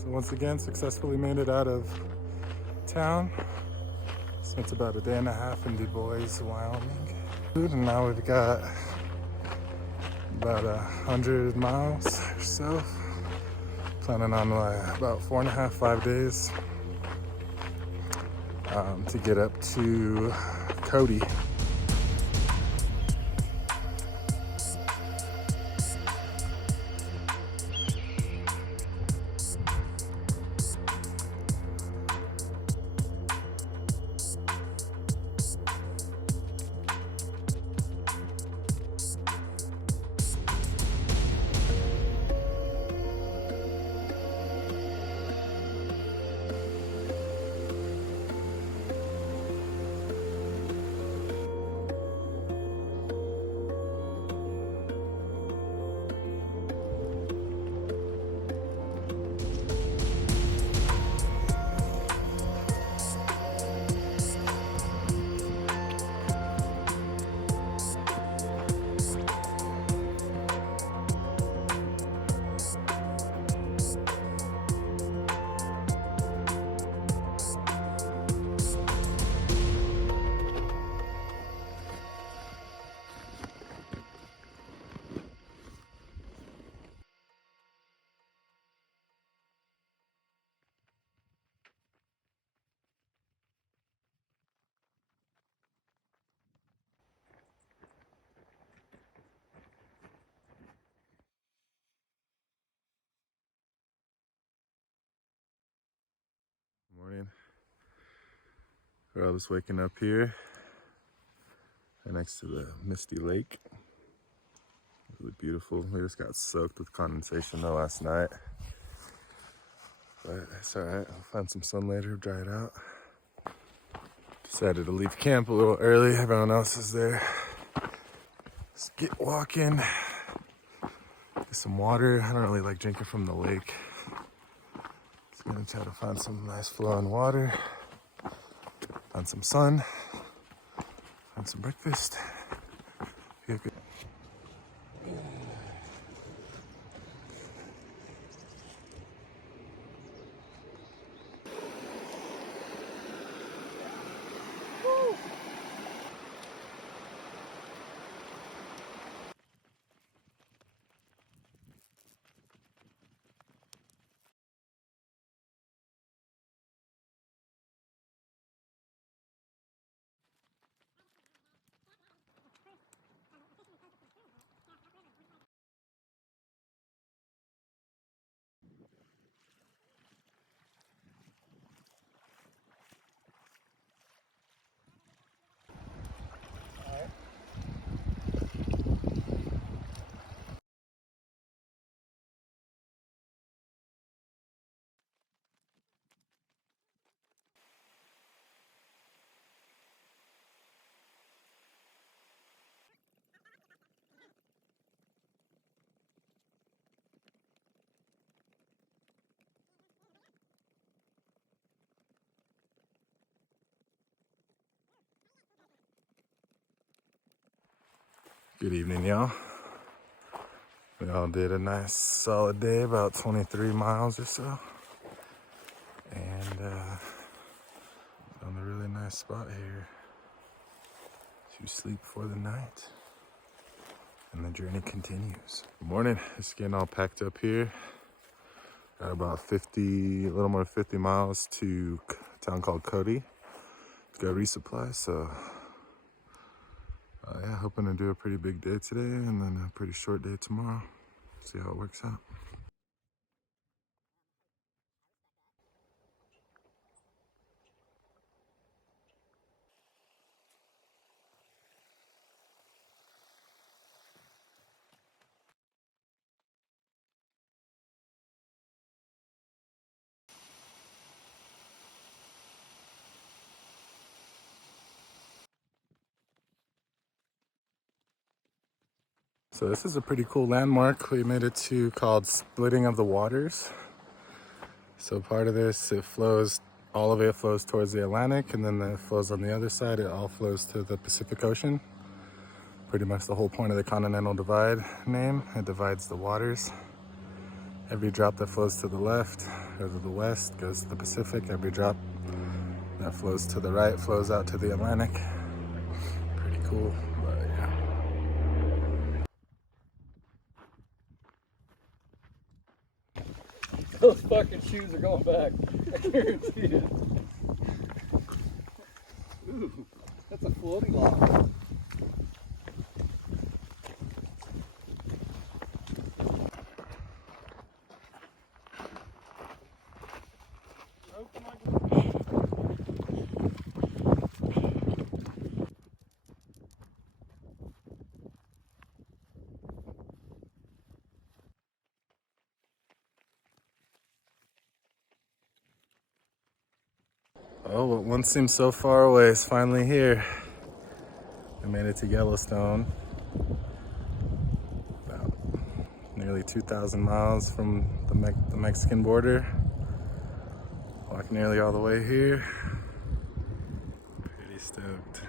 So once again, successfully made it out of town. Spent about a day and a half in Dubois, Wyoming. And now we've got about 100 miles or so. Planning on about 4.5, 5 days to get up to Cody. Morning. We're all just waking up here next to the misty lake. Really beautiful. We just got soaked with condensation though last night, but it's all right. I'll find some sun later, dry it out. Decided to leave camp a little early. Everyone else is there. Let's get walking. Get some water. I don't really like drinking from the lake. Just gonna try to find some nice flowing water. Find some sun. Find some breakfast. Get good. Good evening, y'all. We all did a nice solid day, about 23 miles or so. And found a really nice spot here to sleep for the night. And the journey continues. Good morning. Just getting all packed up here. Got about 50, a little more than 50 miles to a town called Cody to go resupply. So yeah, hoping to do a pretty big day today and then a pretty short day tomorrow. See how it works out. So this is a pretty cool landmark we made it to called Splitting of the Waters. So part of this, all of it flows towards the Atlantic, and then it flows on the other side, it all flows to the Pacific Ocean. Pretty much the whole point of the Continental Divide name. It divides the waters. Every drop that flows to the left or to the west goes to the Pacific. Every drop that flows to the right flows out to the Atlantic. Pretty cool, but yeah. Those fucking shoes are going back. I guarantee it. Ooh, that's a floating log. Oh, what once seemed so far away is finally here. I made it to Yellowstone. About nearly 2,000 miles from the Mexican border. Walked nearly all the way here. Pretty stoked.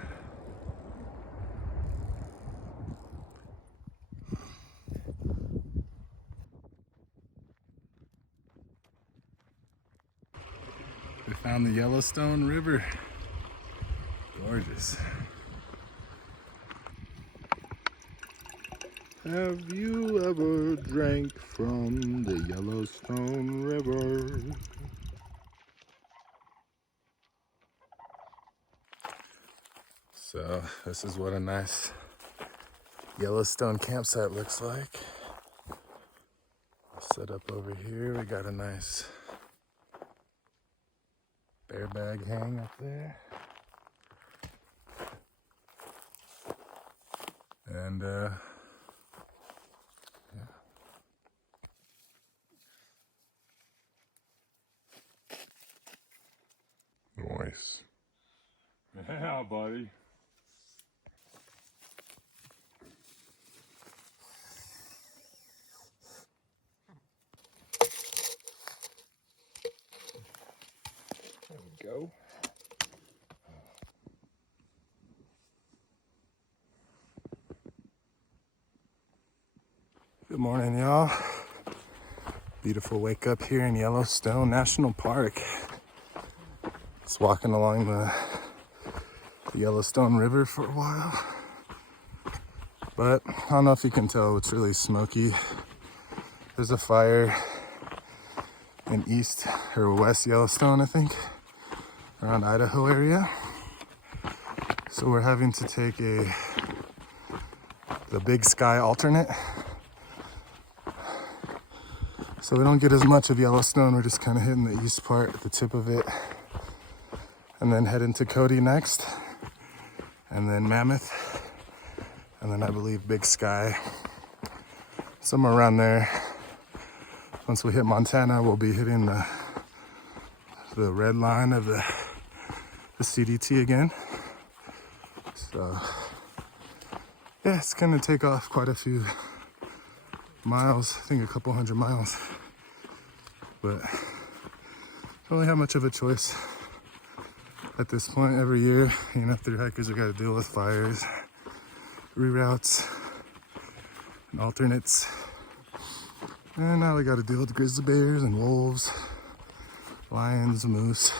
We found the Yellowstone River. Gorgeous. Have you ever drank from the Yellowstone River? So this is what a nice Yellowstone campsite looks like. Set up over here. We got a nice bear bag hang up there. And yeah. Nice. Yeah, buddy. There we go. Good morning, y'all. Beautiful wake up here in Yellowstone National Park. Just walking along the Yellowstone River for a while. But I don't know if you can tell, it's really smoky. There's a fire in East or West Yellowstone, I think, around Idaho area. So we're having to take the Big Sky alternate. So we don't get as much of Yellowstone. We're just kind of hitting the east part, the tip of it, and then head into Cody next, and then Mammoth, and then I believe Big Sky. Somewhere around there. Once we hit Montana, we'll be hitting the red line of the CDT again. So yeah, it's gonna take off quite a few miles, I think a couple 100 miles. But don't really have much of a choice at this point. Every year, through hikers we gotta deal with fires, reroutes, and alternates. And now we gotta deal with grizzly bears and wolves, lions, moose,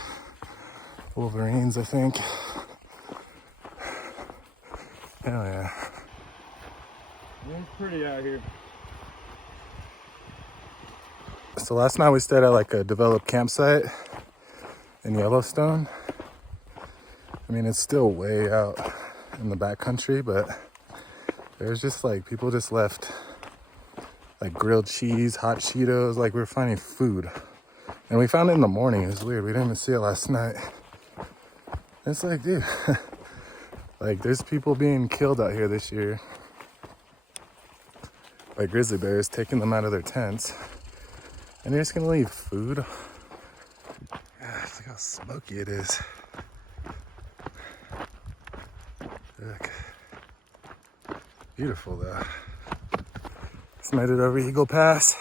wolverines, I think. Hell yeah. It's pretty out here. So last night we stayed at like a developed campsite in Yellowstone. I mean, it's still way out in the backcountry, but there's just like, people just left like grilled cheese, hot Cheetos, like we were finding food. And we found it in the morning. It was weird. We didn't even see it last night. It's like, dude, like there's people being killed out here this year by grizzly bears, taking them out of their tents. And you're just gonna leave food? Look how smoky it is. Look. Beautiful though. Just made it over Eagle Pass.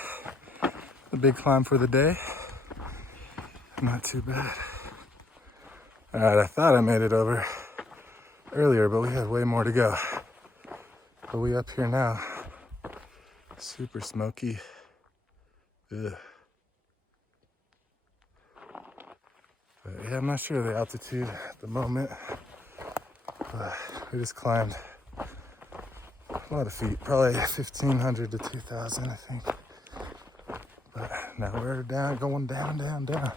The big climb for the day. Not too bad. Alright, I thought I made it over earlier, but we had way more to go. But we up here now. Super smoky. Ugh. But yeah, I'm not sure of the altitude at the moment. But we just climbed a lot of feet, probably 1,500 to 2,000, I think. But now we're down, going down, down, down.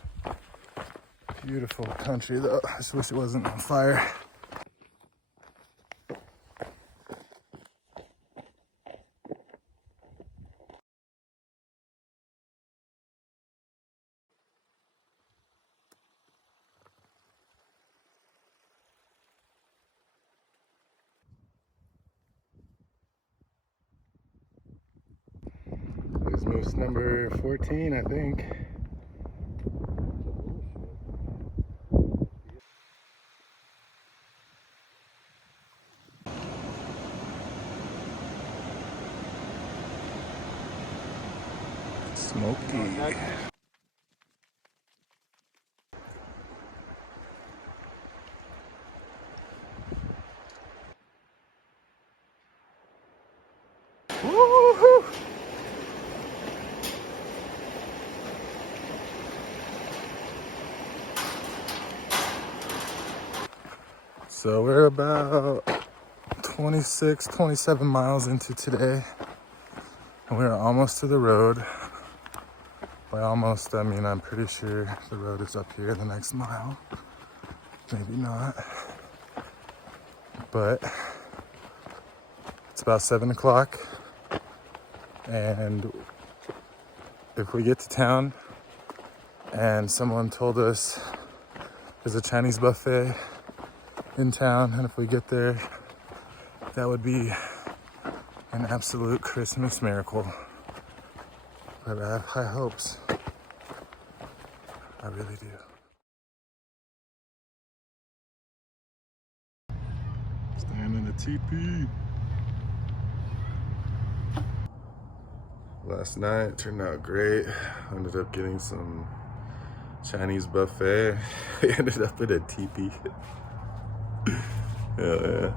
Beautiful country though. I just wish it wasn't on fire. This is moose number 14, I think. Smoky. Woo-hoo. So we're about 26, 27 miles into today, and we're almost to the road. By almost, I mean I'm pretty sure the road is up here the next mile. Maybe not. But it's about 7 o'clock, and if we get to town and someone told us there's a Chinese buffet in town, and if we get there, that would be an absolute Christmas miracle. But I have high hopes. I really do. Staying in a teepee. Last night turned out great. Ended up getting some Chinese buffet. We ended up in a teepee. Hell yeah.